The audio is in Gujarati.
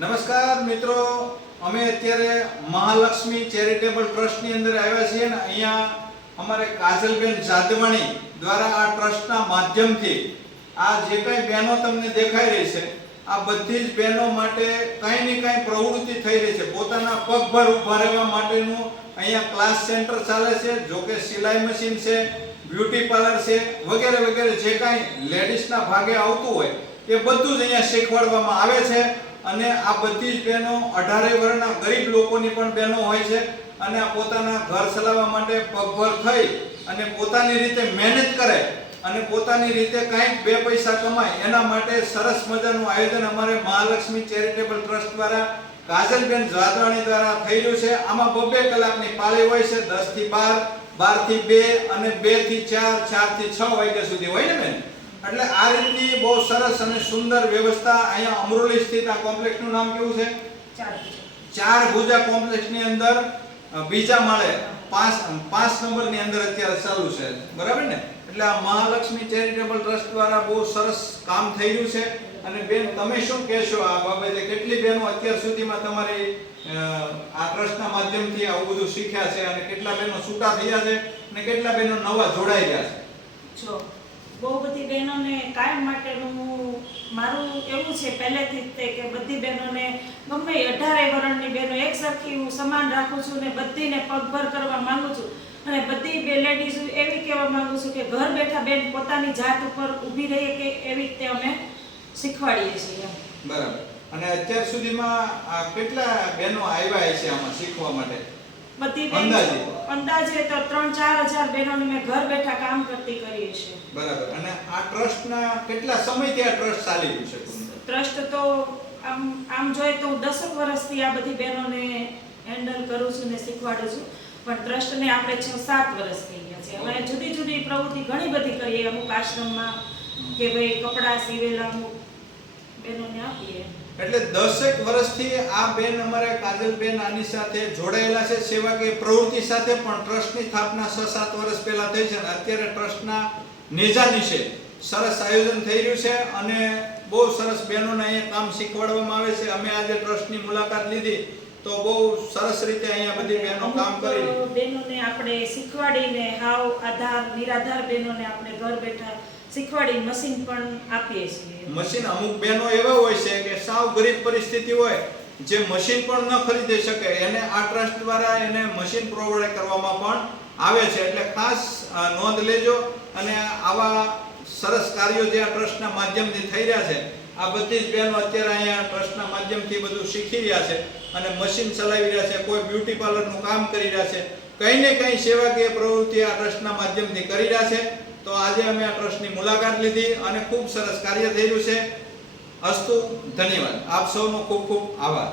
નમસ્કાર મિત્રો, અમે અત્યારે મહાલક્ષ્મી ચેરિટેબલ ટ્રસ્ટ ની અંદર આવ્યા છીએ ને અહીંયા અમારે કાજલબેન જાદવાણી દ્વારા આ ટ્રસ્ટના માધ્યમથી આ જે કંઈ બહેનો તમને દેખાઈ રહી છે આ બધી જ બહેનો માટે કંઈ ને કંઈ પ્રવૃત્તિ થઈ રહી છે. પોતાના પગભર ઊભા રહેવા માટેનું અહીંયા ક્લાસ સેન્ટર ચાલે છે. જો કે સિલાઈ મશીન છે, બ્યુટી પાર્લર છે, વગેરે વગેરે જે કાંઈ લેડીઝના ભાગે આવતું હોય એ બધું જ અહીંયા શીખવાડવામાં આવે છે. અને આ બધી જ બહેનો 18 વર્ષના ગરીબ લોકોની પણ બહેનો હોય છે અને આ પોતાના ઘર ચલાવવા માટે પગભર થઈ અને પોતાની રીતે મહેનત કરે અને પોતાની રીતે કંઈક બે પૈસા કમાય એના માટે સરસ મજાનું આયોજન અમારે મહાલક્ષ્મી ચેરિટેબલ ટ્રસ્ટ દ્વારા કાજલબેન જાદવાણી દ્વારા થઈ રહ્યું છે. આમાં 2 કલાકની પાળી હોય છે, 10 થી 12, 12 થી 2 અને 2 થી 4, 4 થી 6 વાગ્યા સુધી હોય ને બેન. એટલે આ રીતની બહુ સરસ અને સુંદર વ્યવસ્થા અહીંયા અમરોલી સ્થિત આ કોમ્પ્લેક્સનું નામ કેવું છે? ચાર ભુજા કોમ્પ્લેક્સની અંદર બીજા માળે 5 નંબરની અંદર અત્યારે ચાલુ છે, બરાબર ને? એટલે આ મહાલક્ષ્મી ચેરિટેબલ ટ્રસ્ટ દ્વારા બહુ સરસ કામ થઈ રહ્યું છે. અને બેન તમે શું કહેશો આ બાબતે? કેટલી બહેનો અત્યાર સુધીમાં તમારી આ ટ્રસ્ટના માધ્યમથી આવું બધું શીખ્યા છે અને કેટલા બહેનો છૂટા થયા છે અને કેટલા બહેનો નવા જોડાઈ ગયા છે? જો બહુ બધી બહેનોને કાયમ માટેનું મારું એવું છે પહેલેથી જ કે બધી બહેનોને ગમે 18 વર્ષની બહેનો એક સરખી હું સમાન રાખું છું ને બધીને પગભર કરવા માંગુ છું. અને બધી બે લેડીઝ એવી કહેવા માંગુ છું કે ઘર બેઠા બેન પોતાની જાત ઉપર ઊભી રહીએ કે એવી રીતે અમે શીખવાડીએ છીએ. બરાબર. અને અત્યાર સુધીમાં કેટલા બહેનો આવ્યા છે આમાં શીખવા માટે? બધી બહેનો અંદાજે તો 3-4 હજાર બહેનોને મેં ઘર બેઠા કામ કરતી કરીએ છીએ. બરાબર. અને આ ટ્રસ્ટના કેટલા સમયથી આ ટ્રસ્ટ ચાલી રહ્યું છે? ટ્રસ્ટ તો આમ જોઈએ તો 10 વર્ષથી આ બધી બહેનોને હેન્ડલ કરું છું ને શીખવાડું છું. પણ ટ્રસ્ટને આપણે 6-7 વર્ષ થઈ ગયા છે. અમે જુદી જુદી પ્રવૃત્તિ ઘણી બધી કરીએ. અમુક આશ્રમમાં કે ભાઈ કપડાં સીવેલા અમુક બહેનોને આપીએ. એટલે 10 વર્ષથી આ બેન અમારે કાજલબેન આની સાથે જોડાયેલા છે સેવાકીય પ્રવૃત્તિ સાથે. પણ ટ્રસ્ટની સ્થાપના 6-7 વર્ષ પહેલા થઈ છે અને અત્યારે ટ્રસ્ટના નેજાની છે સરસ આયોજન થઈ રહ્યું છે અને બહુ સરસ બહેનોને અહીંયા કામ શીખવાડવામાં આવે છે. અમે આજે ટ્રસ્ટની મુલાકાત લીધી તો બહુ સરસ રીતે અહીંયા બધી બહેનો કામ કરી બહેનોને આપણે શીખવાડીને હાવ આધાર નિરાધાર બહેનોને આપણે ઘર બેઠા શીખવાડી મશીન પણ આપીએ છીએ. મશીન અમુક બહેનો એવા હોય છે કે સાવ ગરીબ પરિસ્થિતિ હોય જે મશીન પણ ન ખરીદી શકે એને આ ટ્રસ્ટ દ્વારા એને મશીન પ્રોવાઈડ કરવામાં પણ આવે છે. એટલે ખાસ નોંધ લેજો. અને આવા સરસ કાર્યો જે આ ટ્રસ્ટના માધ્યમથી થઈ રહ્યા છે આ બધી જ બહેનો અત્યારે અહીંયા ટ્રસ્ટના માધ્યમથી બધું શીખી રહ્યા છે અને મશીન ચલાવી રહ્યા છે, કોઈ બ્યુટી પાર્લરનું કામ કરી રહ્યા છે, કંઈ ને કંઈ સેવાકીય પ્રવૃત્તિ આ ટ્રસ્ટના માધ્યમથી કરી રહ્યા છે. તો આજે અમે આ ટ્રસ્ટની મુલાકાત લીધી અને ખૂબ સરસ કાર્ય થઈ રહ્યું છે. અસ્તુ, ધન્યવાદ. આપ સૌનો ખૂબ ખૂબ આભાર.